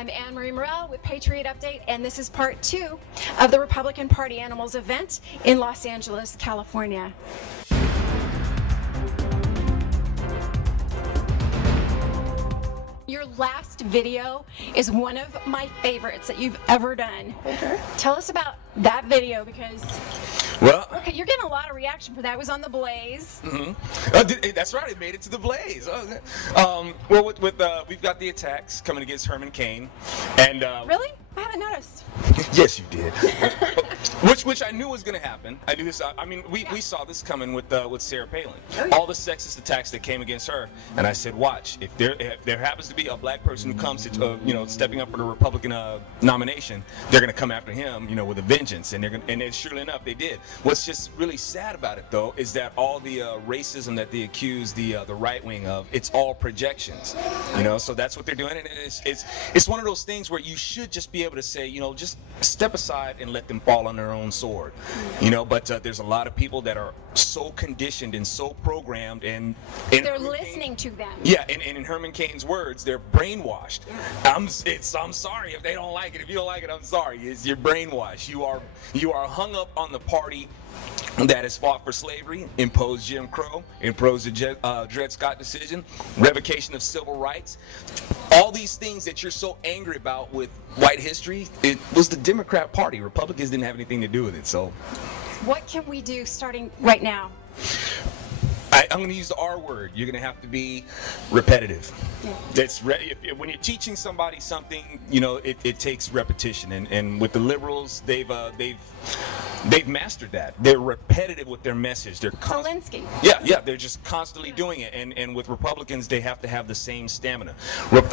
I'm Ann-Marie Murrell with Patriot Update, and this is part 2 of the Republican Party Animals event in Los Angeles, California. Your last video is one of my favorites that you've ever done. Okay. Tell us about that video, because okay, you're getting a lot of reaction for that. It was on the Blaze. That's right, it made it to the Blaze. Well, we've got the attacks coming against Herman Cain, and really? I haven't noticed. Yes, you did. which I knew was going to happen. I knew this. I mean, we saw this coming with Sarah Palin. Oh, yeah. All the sexist attacks that came against her, and I said, watch, if there happens to be a black person who comes to stepping up for the Republican nomination, they're going to come after him, with a vengeance, and and surely enough, they did. What's just really sad about it, though, is that all the racism that they accuse the right wing of, it's all projections. So that's what they're doing, and it's one of those things where you should just be able to say, just step aside and let them fall on their own sword. But there's a lot of people that are so conditioned and so programmed, and they're listening to them. Yeah, and in Herman Cain's words, they're brainwashed. I'm sorry if they don't like it. If you don't like it, I'm sorry. You're brainwashed. You are hung up on the party that has fought for slavery, imposed Jim Crow, imposed the Dred Scott decision, revocation of civil rights. All these things that you're so angry about with white history, it was the Democrat Party. Republicans didn't have anything to do with it. So, what can we do starting right now? I'm going to use the R word. You're going to have to be repetitive. Yeah. When you're teaching somebody something, it takes repetition. And with the liberals, they've mastered that. They're repetitive with their message. They're Zelensky. Yeah. They're just constantly doing it. And with Republicans, they have to have the same stamina. With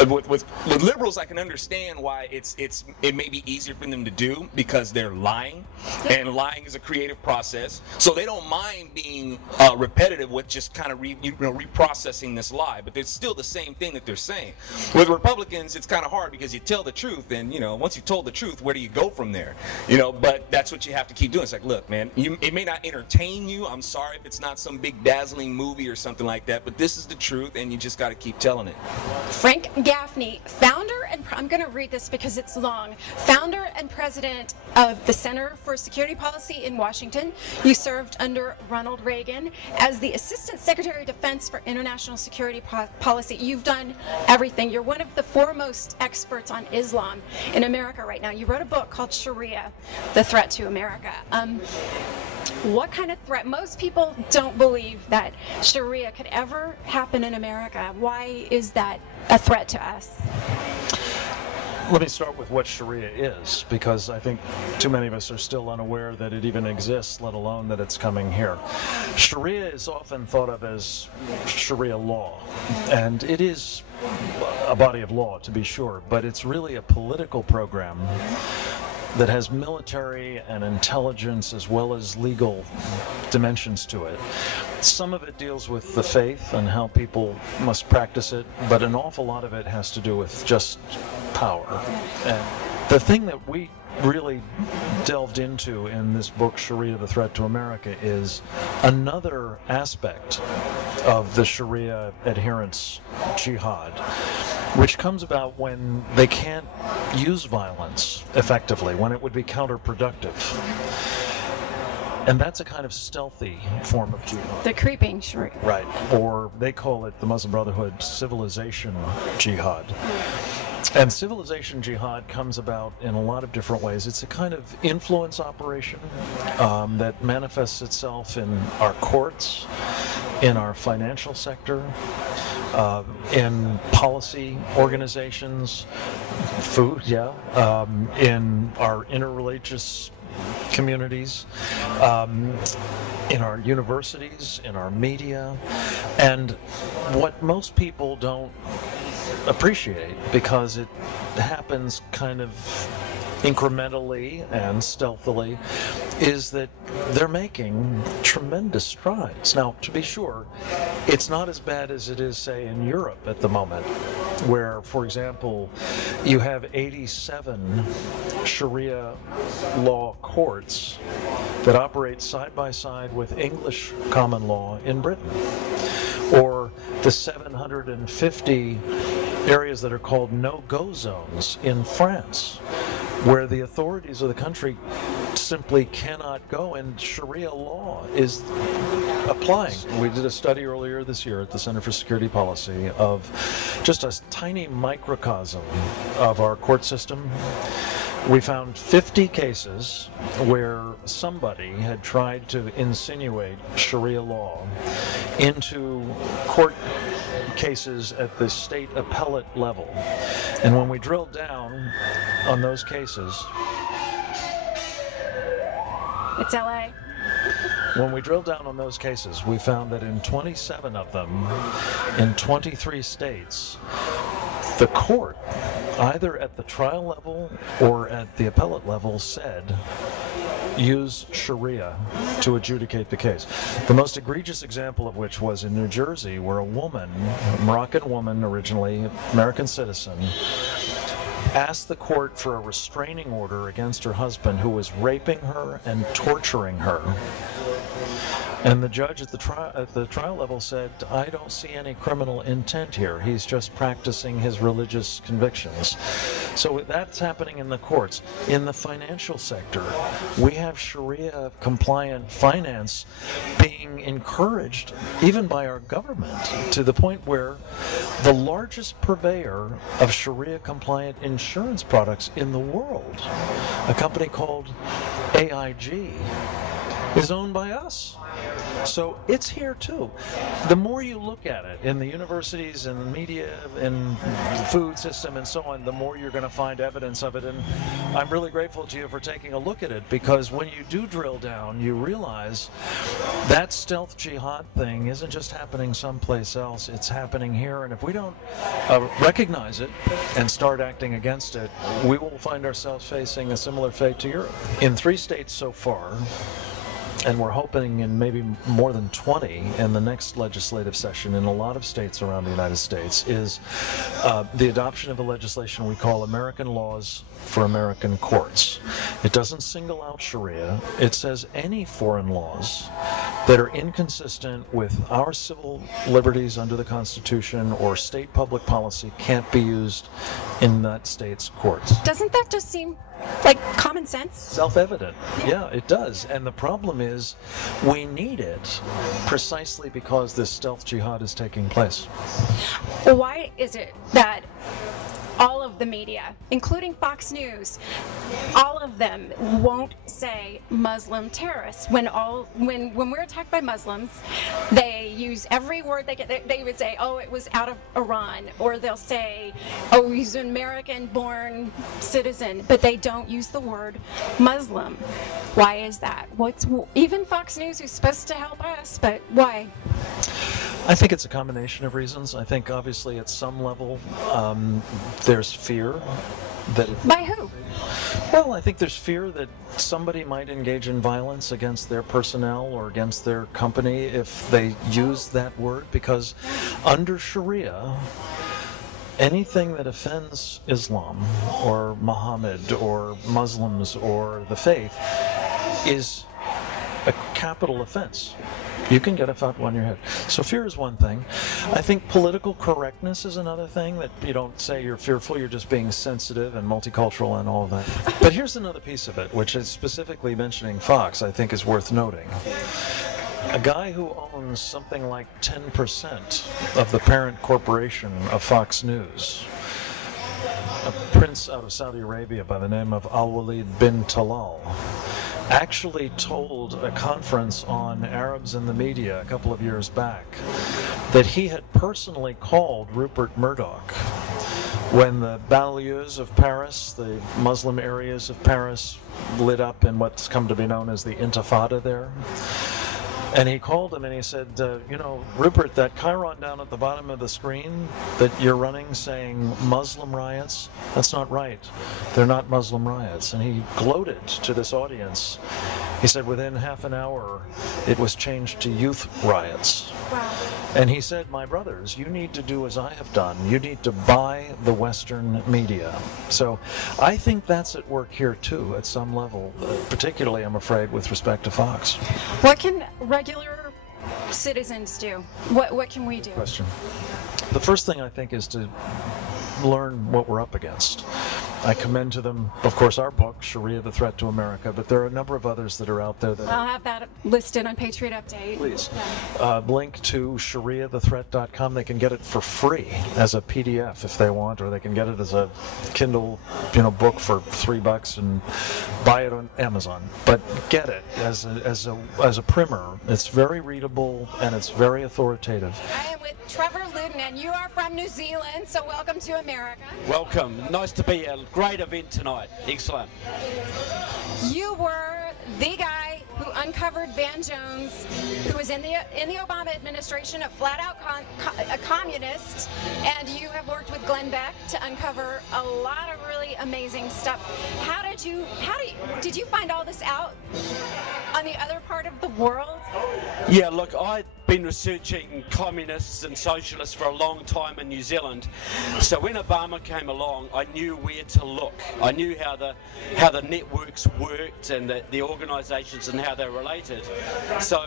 liberals, I can understand why it may be easier for them to do, because they're lying, and lying is a creative process. So they don't mind being repetitive with just kind of reprocessing this lie, but it's still the same thing that they're saying. With Republicans, it's kind of hard because you tell the truth, and once you've told the truth, where do you go from there? But that's what you have to keep doing. It's like, look, man, it may not entertain you. I'm sorry if it's not some big dazzling movie or something like that, but this is the truth, and you just got to keep telling it. Frank Gaffney, founder and I'm going to read this because it's long. Founder and president of the Center for Security Policy in Washington. You served under Ronald Reagan as the Assistant Secretary of Defense for International Security Policy. You've done everything. You're one of the foremost experts on Islam in America right now. You wrote a book called Shariah, The Threat to America. What kind of threat? Most people don't believe that Shariah could ever happen in America. Why is that a threat to us? Let me start with what Shariah is, because I think too many of us are still unaware that it even exists, let alone that it's coming here. Shariah is often thought of as Sharia law, and it is a body of law, to be sure, but it's really a political program that has military and intelligence as well as legal dimensions to it. Some of it deals with the faith and how people must practice it, but an awful lot of it has to do with just power. And the thing that we really delved into in this book, Shariah, The Threat to America, is another aspect of the Sharia adherence jihad, which comes about when they can't use violence effectively, when it would be counterproductive. And that's a kind of stealthy form of jihad. The creeping Sharia. Right. Or they call it, the Muslim Brotherhood, civilization jihad. And civilization jihad comes about in a lot of different ways. It's a kind of influence operation that manifests itself in our courts, in our financial sector, in policy organizations, food, in our interreligious communities, in our universities, in our media, and what most people don't appreciate, because it happens kind of incrementally and stealthily, is that they're making tremendous strides. Now, to be sure, it's not as bad as it is, say, in Europe at the moment, where, for example, you have 87 Sharia law courts that operate side by side with English common law in Britain, or the 750 areas that are called no-go zones in France, where the authorities of the country simply cannot go, and Sharia law is applying. We did a study earlier this year at the Center for Security Policy of just a tiny microcosm of our court system. We found 50 cases where somebody had tried to insinuate Sharia law into court cases at the state appellate level. And when we drilled down on those cases, it's LA. When we drilled down on those cases, we found that in 27 of them, in 23 states, the court, either at the trial level or at the appellate level, said, use Sharia to adjudicate the case. The most egregious example of which was in New Jersey, where a woman, a Moroccan woman originally, American citizen, asked the court for a restraining order against her husband, who was raping her and torturing her. And the judge at the trial level said, I don't see any criminal intent here. He's just practicing his religious convictions. So that's happening in the courts. In the financial sector, we have Sharia-compliant finance being encouraged, even by our government, to the point where the largest purveyor of Sharia-compliant insurance products in the world, a company called AIG, is owned by us. So it's here too. The more you look at it in the universities and the media and the food system and so on, the more you're going to find evidence of it. And I'm really grateful to you for taking a look at it, because when you do drill down, you realize that stealth jihad thing isn't just happening someplace else, it's happening here. And if we don't recognize it and start acting against it, we will find ourselves facing a similar fate to Europe. In 3 states so far, and we're hoping in maybe more than 20 in the next legislative session in a lot of states around the United States, is the adoption of a legislation we call American Laws for American Courts. It doesn't single out Sharia. It says any foreign laws that are inconsistent with our civil liberties under the Constitution or state public policy can't be used in that state's courts. Doesn't that just seem like common sense? Self-evident. Yeah, it does. And the problem is we need it precisely because this stealth jihad is taking place. Why is it that all of the media, including Fox News, all of them won't say Muslim terrorists? When we're attacked by Muslims, they use every word they get. They would say, oh, it was out of Iran, or they'll say, oh, he's an American-born citizen, but they don't use the word Muslim. Why is that? Even Fox News, who's supposed to help us, but why? I think it's a combination of reasons. I think obviously at some level there's fear that... By who? Well, I think there's fear that somebody might engage in violence against their personnel or against their company if they use that word, because under Sharia, anything that offends Islam or Muhammad or Muslims or the faith is a capital offense. You can get a fatwa on your head. So fear is one thing. I think political correctness is another thing, that you don't say you're fearful, you're just being sensitive and multicultural and all of that. But here's another piece of it, which is specifically mentioning Fox, I think is worth noting. A guy who owns something like 10% of the parent corporation of Fox News, a prince out of Saudi Arabia by the name of Al-Walid bin Talal, actually told a conference on Arabs in the media a couple of years back that he had personally called Rupert Murdoch when the banlieues of Paris, the Muslim areas of Paris, lit up in what's come to be known as the Intifada there. And he called him and he said, you know, Rupert, that chyron down at the bottom of the screen that you're running saying Muslim riots, that's not right. They're not Muslim riots. And he gloated to this audience. He said within half an hour, it was changed to youth riots. Wow. And he said, my brothers, you need to do as I have done. You need to buy the Western media. So I think that's at work here too, at some level, particularly, I'm afraid, with respect to Fox. What can regular citizens do? What can we do? Question. The first thing I think is to learn what we're up against. I commend to them, of course, our book, Shariah, The Threat to America, but there are a number of others that are out there that... I'll have that listed on Patriot Update. Please. Yeah. Link to ShariahTheThreat.com. They can get it for free as a PDF if they want, or they can get it as a Kindle, book for $3 and buy it on Amazon. But get it as a primer. It's very readable and it's very authoritative. I am with Trevor Loudon, and you are from New Zealand, so welcome to America. Welcome. Nice to be a great event tonight. Excellent. You were the guy who uncovered Van Jones, who was in the Obama administration, a flat-out a communist, and you have worked with Glenn Beck to uncover a lot of really amazing stuff. Did you find all this out on the other part of the world? Yeah, look, I'd been researching communists and socialists for a long time in New Zealand, so when Obama came along, I knew where to look. I knew how the networks worked and the organisations and how they're related. So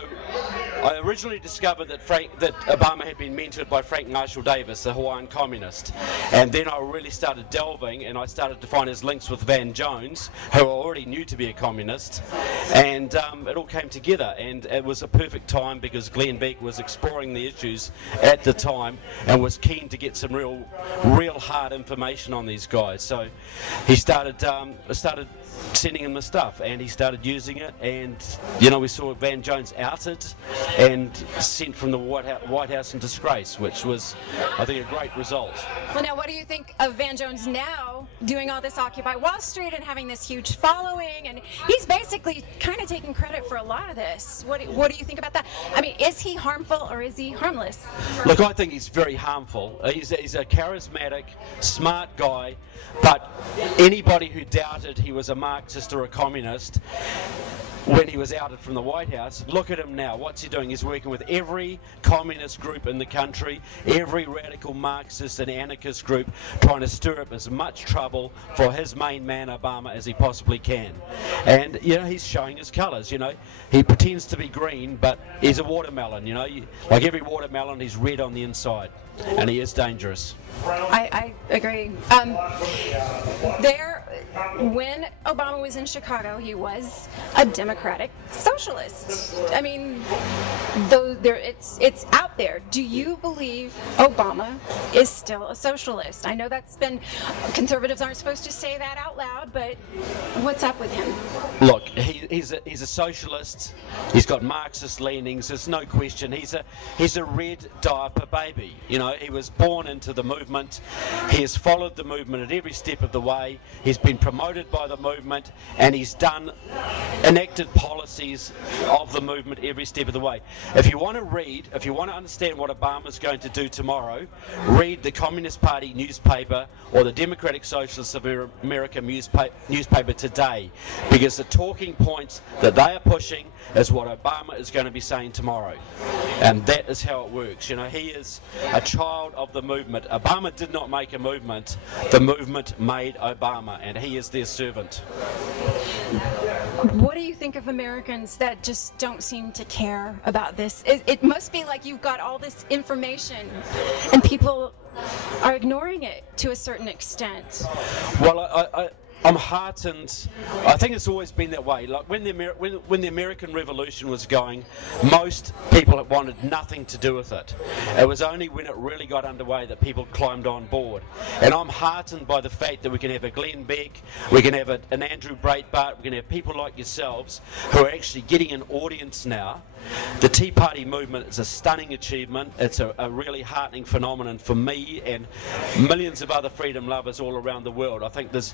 I originally discovered that Obama had been mentored by Frank Marshall Davis, the Hawaiian communist, and then I really started delving and I started to find his links with Van Jones, who I already knew to be a communist, and it all came together, and it was a perfect time because Glenn Beck was exploring the issues at the time and was keen to get some real hard information on these guys. So he started sending him the stuff, and he started using it, and we saw Van Jones outed and sent from the White House in disgrace, which was, I think, a great result. Well, now, what do you think of Van Jones now doing all this Occupy Wall Street and having this huge following? And he's basically kind of taking credit for a lot of this. What do you think about that? I mean, is he harmful or is he harmless? Look, I think he's very harmful. He's a charismatic, smart guy, but anybody who doubted he was a Marxist or a communist when he was outed from the White House, look at him now. What's he doing? He's working with every communist group in the country, every radical Marxist and anarchist group, trying to stir up as much trouble for his main man Obama as he possibly can. And he's showing his colours. He pretends to be green, but he's a watermelon. Like every watermelon, he's red on the inside, and he is dangerous. I agree. When Obama was in Chicago, he was a Democratic Socialist. I mean, it's out there. Do you believe Obama is still a socialist? I know conservatives aren't supposed to say that out loud, but what's up with him? Look, he's a socialist. He's got Marxist leanings. There's no question. He's a red diaper baby. He was born into the movement. He has followed the movement at every step of the way. He's been promoted by the movement, and he's enacted policies of the movement every step of the way. If you want to understand what Obama's going to do tomorrow, read the Communist Party newspaper or the Democratic Socialists of America newspaper today, because the talking points that they are pushing is what Obama is going to be saying tomorrow. And that is how it works. He is a child of the movement. Obama did not make a movement. The movement made Obama, and he is their servant. What do you think of Americans that just don't seem to care about this? It must be like you've got all this information and people are ignoring it to a certain extent. Well, I'm heartened. I think it's always been that way. Like when the American Revolution was going, most people wanted nothing to do with it. It was only when it really got underway that people climbed on board. And I'm heartened by the fact that we can have a Glenn Beck, we can have an Andrew Breitbart, we can have people like yourselves who are actually getting an audience now. The Tea Party movement is a stunning achievement. It's a really heartening phenomenon for me and millions of other freedom lovers all around the world. I think there's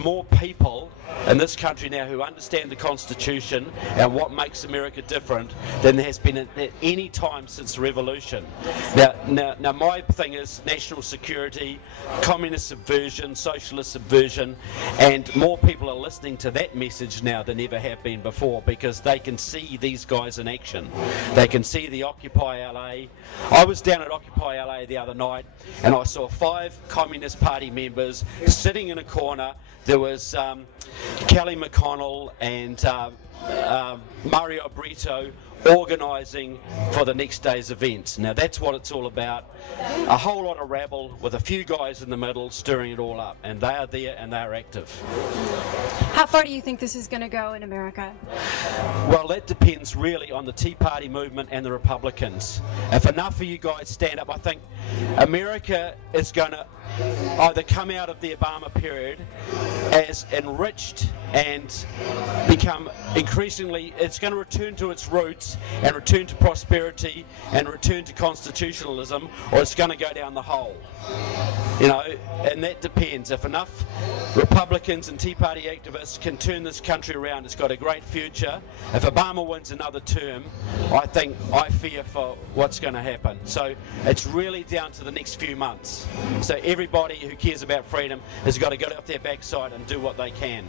more people in this country now who understand the Constitution and what makes America different than there has been at any time since the Revolution. Now my thing is national security, communist subversion, socialist subversion, and more people are listening to that message now than ever have been before, because they can see these guys in action. They can see the Occupy LA. I was down at Occupy LA the other night and I saw 5 Communist Party members sitting in a corner. There was Kelly McConnell and Mario Brito, organising for the next day's events. Now that's what it's all about. A whole lot of rabble with a few guys in the middle stirring it all up, and they are there and they are active. How far do you think this is going to go in America? Well, that depends really on the Tea Party movement and the Republicans. If enough of you guys stand up, I think America is going to either come out of the Obama period as enriched and become increasingly, it's going to return to its roots and return to prosperity and return to constitutionalism, or it's going to go down the hole. You know, and that depends. If enough Republicans and Tea Party activists can turn this country around, it's got a great future. If Obama wins another term, I fear for what's going to happen. So it's really down to the next few months. So everybody who cares about freedom has got to get off their backside and do what they can.